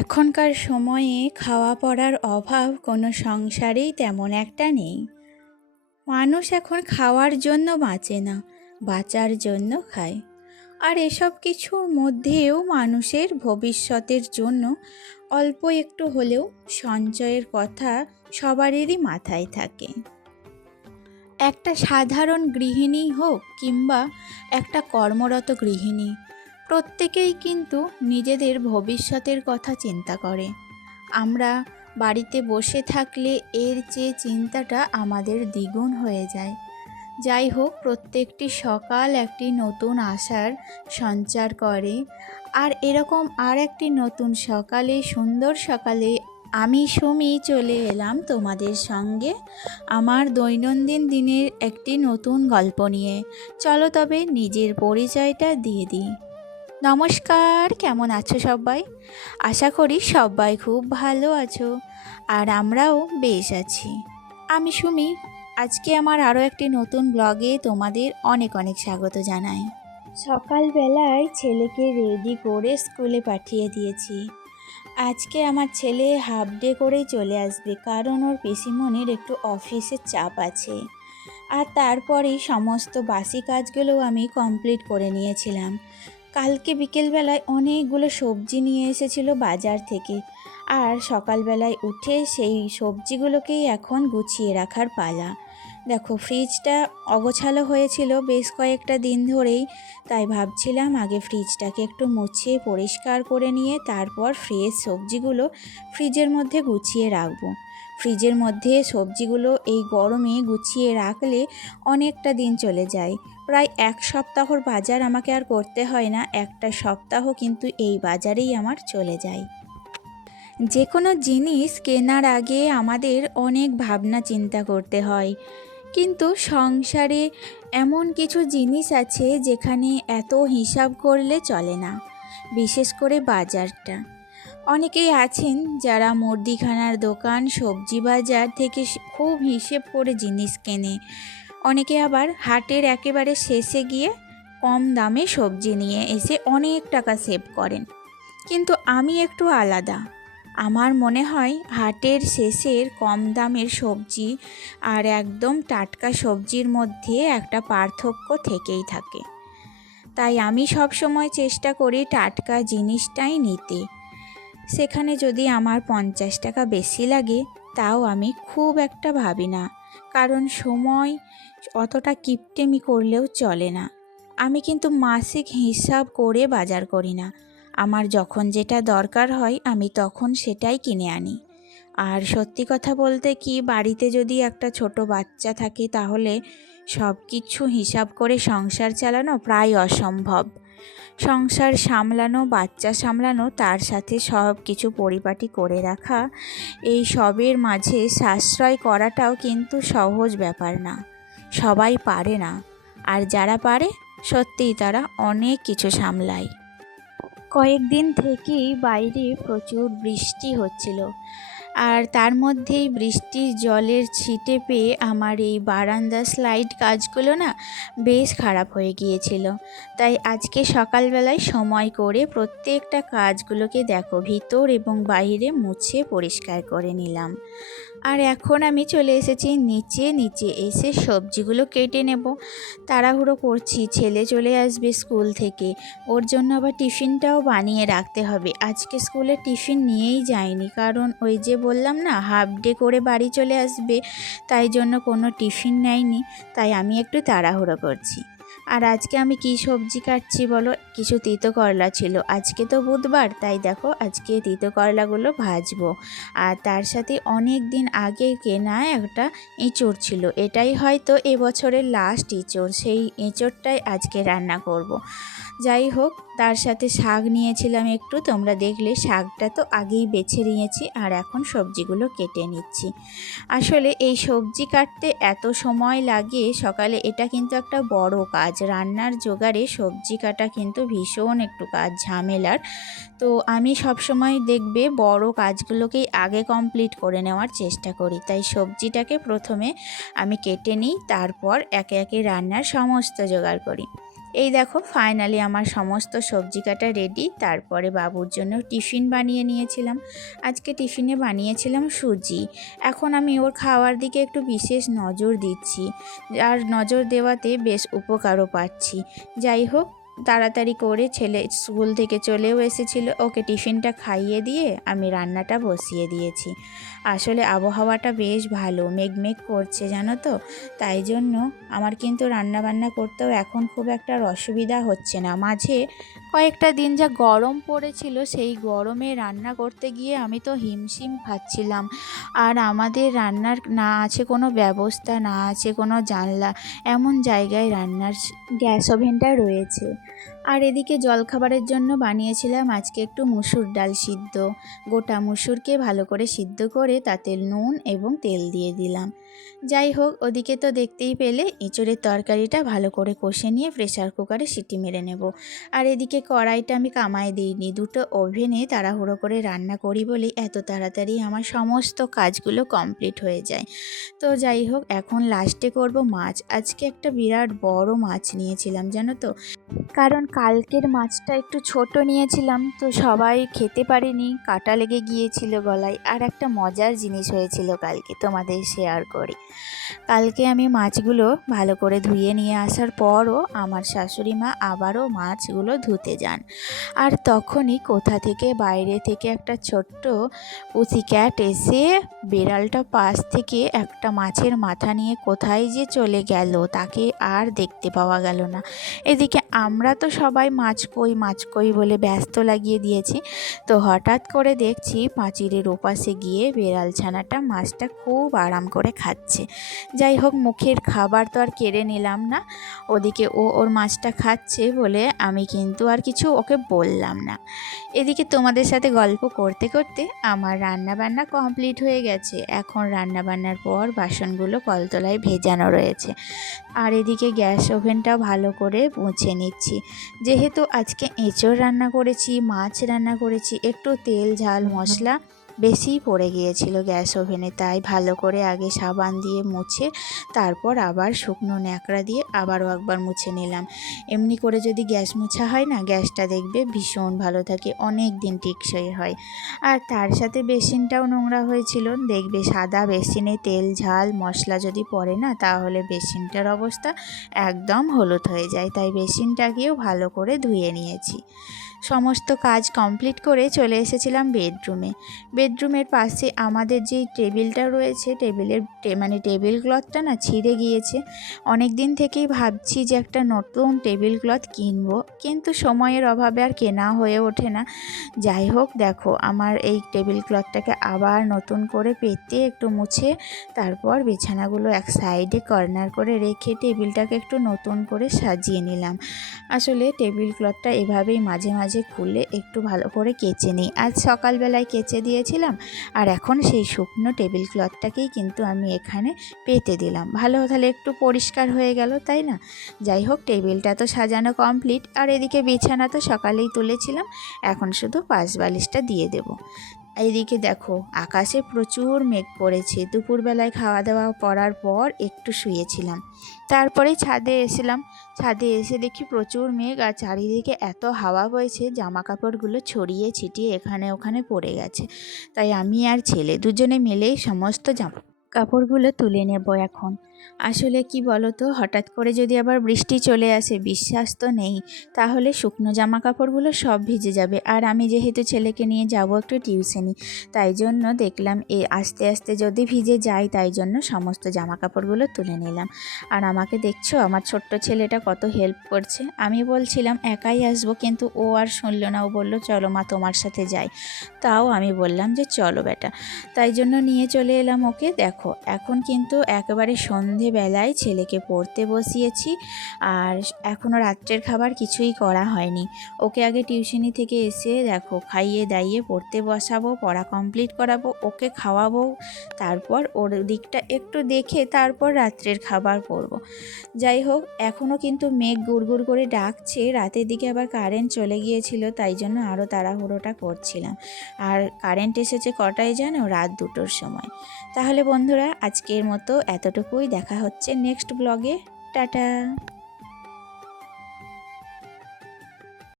এখনকার সময়ে খাওয়া পড়ার অভাব কোনো সংসারেই তেমন একটা নেই। মানুষ এখন খাওয়ার জন্য বাঁচে না, বাঁচার জন্য খায়। আর এসব কিছুর মধ্যেও মানুষের ভবিষ্যতের জন্য অল্প একটু হলেও সঞ্চয়ের কথা সবারই মাথায় থাকে। একটা সাধারণ গৃহিণী হোক কিংবা একটা কর্মরত গৃহিণী, প্রত্যেকেই কিন্তু নিজেদের ভবিষ্যতের কথা চিন্তা করে। আমরা বাড়িতে বসে থাকলে এর চেয়ে চিন্তাটা আমাদের দ্বিগুণ হয়ে যায়। যাই হোক, প্রত্যেকটি সকাল একটি নতুন আশার সঞ্চার করে। আর এরকম আর একটি নতুন সকালে, সুন্দর সকালে আমি সুমি চলে এলাম তোমাদের সঙ্গে আমার দৈনন্দিন দিনের একটি নতুন গল্প নিয়ে। চলো তবে নিজের পরিচয়টা দিয়ে দিই। নমস্কার, কেমন আছো সবাই? আশা করি সবাই খুব ভালো আছো, আর আমরাও বেশ আছি। আমি সুমি, আজকে আমার আরও একটি নতুন ব্লগে তোমাদের অনেক অনেক স্বাগত জানাই। সকালবেলায় ছেলেকে রেডি করে স্কুলে পাঠিয়ে দিয়েছি। আজকে আমার ছেলে হাফ ডে করেই চলে আসবে, কারণ ওর পিসিমণির একটু অফিসের চাপ আছে। আর তারপরেই সমস্ত বাসি কাজগুলো আমি কমপ্লিট করে নিয়েছিলাম। কালকে বিকেলবেলায় অনেকগুলো সবজি নিয়ে এসেছিল বাজার থেকে, আর সকালবেলায় উঠে সেই সবজিগুলোকেই এখন গুছিয়ে রাখার পালা। দেখো, ফ্রিজটা অগোছালো হয়েছিল বেশ কয়েকটা দিন ধরেই, তাই ভাবছিলাম আগে ফ্রিজটাকে একটু মুছিয়ে পরিষ্কার করে নিয়ে তারপর ফ্রেশ সবজিগুলো ফ্রিজের মধ্যে গুছিয়ে রাখবো। ফ্রিজের মধ্যে সবজিগুলো এই গরমে গুছিয়ে রাখলে অনেকটা দিন চলে যায়। প্রায় এক সপ্তাহর বাজার আমাকে আর করতে হয় না, একটা সপ্তাহ কিন্তু এই বাজারেই আমার চলে যায়। যে কোনো জিনিস কেনার আগে আমাদের অনেক ভাবনা চিন্তা করতে হয়, কিন্তু সংসারে এমন কিছু জিনিস আছে যেখানে এত হিসাব করলে চলে না, বিশেষ করে বাজারটা। অনেকেই আছেন যারা মুদিখানার দোকান, সবজি বাজার থেকে খুব হিসেব করে জিনিস কেনে। অনেকে আবার হাটের একেবারে শেষে গিয়ে কম দামে সবজি নিয়ে এসে অনেক টাকা সেভ করেন। কিন্তু আমি একটু আলাদা। আমার মনে হয় হাটের শেষের কম দামের সবজি আর একদম টাটকা সবজির মধ্যে একটা পার্থক্য থেকেই থাকে। তাই আমি সব সময় চেষ্টা করি টাটকা জিনিসটাই নিতে। সেখানে যদি আমার 50 টাকা বেশি লাগে তাও আমি খুব একটা ভাবি না, কারণ সময় অতটা কিপটেমি করলেও চলে না। আমি কিন্তু মাসিক হিসাব করে বাজার করি না। আমার যখন যেটা দরকার হয় আমি তখন সেটাই কিনে আনি। আর সত্যি কথা বলতে কি, বাড়িতে যদি একটা ছোট বাচ্চা থাকে তাহলে সব কিছু হিসাব করে সংসার চালানো প্রায় অসম্ভব। সংসার সামলানো, বাচ্চা সামলানো, তার সাথে সব কিছু পরিপাটি করে রাখা, এই সবের মাঝে সাশ্রয় করাটাও কিন্তু সহজ ব্যাপার না। সবাই পারে না, আর যারা পারে সত্যিই তারা অনেক কিছু সামলায়। কয়েকদিন থেকেই বাইরে প্রচুর বৃষ্টি হচ্ছিল, আর তার মধ্যেই বৃষ্টির জলের ছিটে পেয়ে আমার এই বারান্দা স্লাইড কাজগুলো না বেশ খারাপ হয়ে গিয়েছিল। তাই আজকে সকালবেলায় সময় করে প্রত্যেকটা কাজগুলোকে দেখো ভিতর এবং বাইরে মুছে পরিষ্কার করে নিলাম। আর এখন আমি চলে এসেছি নিচে এসে সবজিগুলো কেটে নেব। তাড়াহুড়ো করছি, ছেলে চলে আসবে স্কুল থেকে, ওর জন্য আবার টিফিনটাও বানিয়ে রাখতে হবে। আজকে স্কুলে টিফিন নিয়েই যায়নি, কারণ ওই যে বললাম না হাফ ডে করে বাড়ি চলে আসবে, তাই জন্য কোনো টিফিন নেয়নি। তাই আমি একটু তাড়াহুড়ো করছি। আর আজকে আমি কি সবজি কাটছি বলো? কিছু তিতো করলা ছিল, আজকে তো বুধবার, তাই দেখো আজকে তিতো করলাগুলো ভাজবো। আর তার সাথে অনেক দিন আগে কেনা একটা এঁচোড় ছিল, এটাই হয়তো এবছরের লাস্ট এঁচোড়, সেই এঁচোড়টাই আজকে রান্না করব। যাই হোক, তার সাথে শাক নিয়েছিলাম একটু, তোমরা দেখলে শাকটা তো আগেই বেছে নিয়েছি, আর এখন সবজিগুলো কেটে নিচ্ছি। আসলে এই সবজি কাটতে এত সময় লাগে সকালে, এটা কিন্তু একটা বড় কাজ। রান্নার জোগাড়ে সবজি কাটা কিন্তু ভীষণ একটু কাজ, ঝামেলার। তো আমি সবসময় দেখবে বড় কাজগুলোকেই আগে কমপ্লিট করে নেওয়ার চেষ্টা করি। তাই সবজিটাকে প্রথমে আমি কেটে নিই, তারপর একে একে রান্নার সমস্ত জোগাড় করি। এই দেখো ফাইনালি আমার সমস্ত সবজি কাটা রেডি। তারপরে বাবুর জন্য টিফিন বানিয়ে নিয়েছিলাম। আজকে টিফিনে বানিয়েছিলাম সুজি। এখন আমি ওর খাওয়ার দিকে একটু বিশেষ নজর দিচ্ছি, আর নজর দেওয়াতে বেশ উপকারও পাচ্ছি। যাই হোক, তাড়াতাড়ি করে ছেলে স্কুল থেকে চলেও এসেছিল, ওকে টিফিনটা খাইয়ে দিয়ে আমি রান্নাটা বসিয়ে দিয়েছি। আসলে আবহাওয়াটা বেশ ভালো, মেঘমেঘ করছে জানো তো, তাই জন্য আমার কিন্তু রান্নাবান্না করতেও এখন খুব একটা অসুবিধা হচ্ছে না। মাঝে কয়েকটা দিন যা গরম পড়েছিল, সেই গরমে রান্না করতে গিয়ে আমি তো হিমশিম খাচ্ছিলাম। আর আমাদের রান্নার না আছে কোনো ব্যবস্থা, না আছে কোনো জানলা, এমন জায়গায় রান্নার গ্যাস ওভেনটা রয়েছে। আর এদিকে জলখাবারের জন্য বানিয়েছিলাম আজকে একটু মুসুর ডাল সিদ্ধ। গোটা মুসুরকে ভালো করে সিদ্ধ করে তাতে নুন এবং তেল দিয়ে দিলাম। যাই হোক, ওদিকে তো দেখতেই পেলে এঁচোড়ের তরকারিটা ভালো করে কষে নিয়ে প্রেসার কুকারে সিটি মেরে নেব। আর এদিকে কড়াইটা আমি কামাই দিইনি, দুটো ওভেনে তাড়াহুড়ো করে রান্না করি বলেই এত তাড়াতাড়ি আমার সমস্ত কাজগুলো কমপ্লিট হয়ে যায়। তো যাই হোক, এখন লাস্টে করব মাছ। আজকে একটা বিরাট বড় মাছ নিয়েছিলাম জানো তো, কারণ কালকের মাছটা একটু ছোট নিয়েছিলাম, তো সবাই খেতে পারেনি, কাটা লেগে গিয়েছিল গলায়। আর একটা মজার জিনিস হয়েছিল কালকে, তোমাদের শেয়ার করি। কালকে আমি মাছগুলো ভালো করে ধুয়ে নিয়ে আসার পরও আমার শাশুড়ি মা আবারও মাছগুলো ধুতে যান। আর তখনই কোথা থেকে বাইরে থেকে একটা ছোট্ট পুসি ক্যাট এসে বেড়ালটা পাশ থেকে একটা মাছের মাথা নিয়ে কোথায় যে চলে গেল, তাকে আর দেখতে পাওয়া গেল না। এদিকে আমরা তো সবাই মাছ কই বলে ব্যস্ত লাগিয়ে দিয়েছি। তো হঠাৎ করে দেখছি পাঁচিলের ওপাশে গিয়ে বেড়াল ছানাটা মাছটা খুব আরাম করে খাচ্ছে। যাই হোক, মুখের খাবার তো আর কেড়ে নিলাম না, ওদিকে ও ওর মাছটা খাচ্ছে বলে আমি কিন্তু আর কিছু ওকে বললাম না। এদিকে তোমাদের সাথে গল্প করতে করতে আমার রান্নাবান্না কমপ্লিট হয়ে গেছে। এখন রান্নাবান্নার পর বাসনগুলো কলতলায় ভেজানো রয়েছে। আর এদিকে গ্যাস ওভেনটাও ভালো করে মুছে নিচ্ছি। যেহেতু আজকে এঁচোড় রান্না করেছি, মাছ রান্না করেছি, একটু তেল ঝাল মশলা বেশিই পড়ে গিয়েছিল গ্যাস ওভেনে, তাই ভালো করে আগে সাবান দিয়ে মুছে তারপর আবার শুকনো ন্যাকড়া দিয়ে আবারও একবার মুছে নিলাম। এমনি করে যদি গ্যাস মোছা হয় না, গ্যাসটা দেখবে ভীষণ ভালো থাকে, অনেক দিন টেকসই হয়। আর তার সাথে বেসিনটাও নোংরা হয়েছিল, দেখবে সাদা বেসিনে তেল ঝাল মশলা যদি পড়ে না, তাহলে বেসিনটার অবস্থা একদম হলুদ হয়ে যায়। তাই বেসিনটাকেও ভালো করে ধুয়ে নিয়েছি। সমস্ত কাজ কমপ্লিট করে চলে এসেছিলাম বেডরুমে। বেডরুমের পাশে আমাদের যেই টেবিলটা রয়েছে, টেবিল ক্লথটা না ছিঁড়ে গিয়েছে। অনেক দিন থেকেই ভাবছি যে একটা নতুন টেবিল ক্লথ কিনবো, কিন্তু সময়ের অভাবে আর কেনা হয়ে ওঠে না। যাই হোক, দেখো আমার এই টেবিল ক্লথটাকে আবার নতুন করে পেতে একটু মুছে তারপর বিছানাগুলো এক সাইডে কর্নার করে রেখে টেবিলটাকে একটু নতুন করে সাজিয়ে নিলাম। আসলে টেবিল ক্লথটা এভাবেই মাঝে মাঝে খুলে একটু ভালো করে কেচে নিই। আজ সকালবেলায় কেচে দিয়েছিলাম, আর এখন সেই শুকনো টেবিল ক্লথটাকেই কিন্তু আমি এখানে পেতে দিলাম। ভালো, তাহলে একটু পরিষ্কার হয়ে গেল, তাই না? যাই হোক, টেবিলটা তো সাজানো কমপ্লিট। আর এদিকে বিছানা তো সকালেই তুলেছিলাম, এখন শুধু পাশ বালিশটা দিয়ে দেব। এইদিকে দেখো আকাশে প্রচুর মেঘ পড়েছে। দুপুরবেলায় খাওয়া দাওয়া করার পর একটু শুয়েছিলাম, তারপরে ছাদে এসেলাম। ছাদে এসে দেখি প্রচুর মেঘ, আর চারিদিকে এত হাওয়া বইছে, জামা কাপড়গুলো ছড়িয়ে ছিটিয়ে এখানে ওখানে পড়ে গেছে। তাই আমি আর ছেলে দুজনে মিলেই সমস্ত জামা কাপড়গুলো তুলে নেব এখন। আসলে কি বলো তো, হঠাৎ করে যদি আবার বৃষ্টি চলে আসে, বিশ্বাস তো নেই, তাহলে শুকনো জামা কাপড়গুলো সব ভিজে যাবে। আর আমি যেহেতু ছেলেকে নিয়ে যাব একটু টিউশনি, তাই জন্য দেখলাম আস্তে আস্তে যদি ভিজে যায়, তাই জন্য সমস্ত জামা কাপড়গুলো তুলে নিলাম। আর আমাকে দেখছো, আমার ছোট্ট ছেলেটা কত হেল্প করছে। আমি বলছিলাম একাই আসবো, কিন্তু ও আর শুনলো না। ও বললো চলো মা, তোমার সাথে যাই। তাও আমি বললাম যে চলো বেটা, তাই জন্য নিয়ে চলে এলাম ওকে। দেখো এখন কিন্তু একেবারে সন্ধেবেলায় ছেলেকে পড়তে বসিয়েছি, আর এখনও রাত্রের খাবার কিছুই করা হয়নি। ওকে আগে টিউশনি থেকে এসে দেখো খাইয়ে দাইয়ে পড়তে বসাবো, পড়া কমপ্লিট করাবো, ওকে খাওয়াবো, তারপর ওর দিকটা একটু দেখে তারপর রাত্রের খাবার করব। যাই হোক, এখনও কিন্তু মেঘ গুড়গুড় করে ডাকছে। রাতের দিকে আবার কারেন্ট চলে গিয়েছিল, তাই জন্য আরও তাড়াহুড়োটা করছিলাম। আর কারেন্ট এসেছে কটায় জানো? রাত 2টোর সময়। তাহলে বন্ধুরা, আজকের মতো এতটুকুই। দেখা হচ্ছে নেক্সট ব্লগে। টাটা।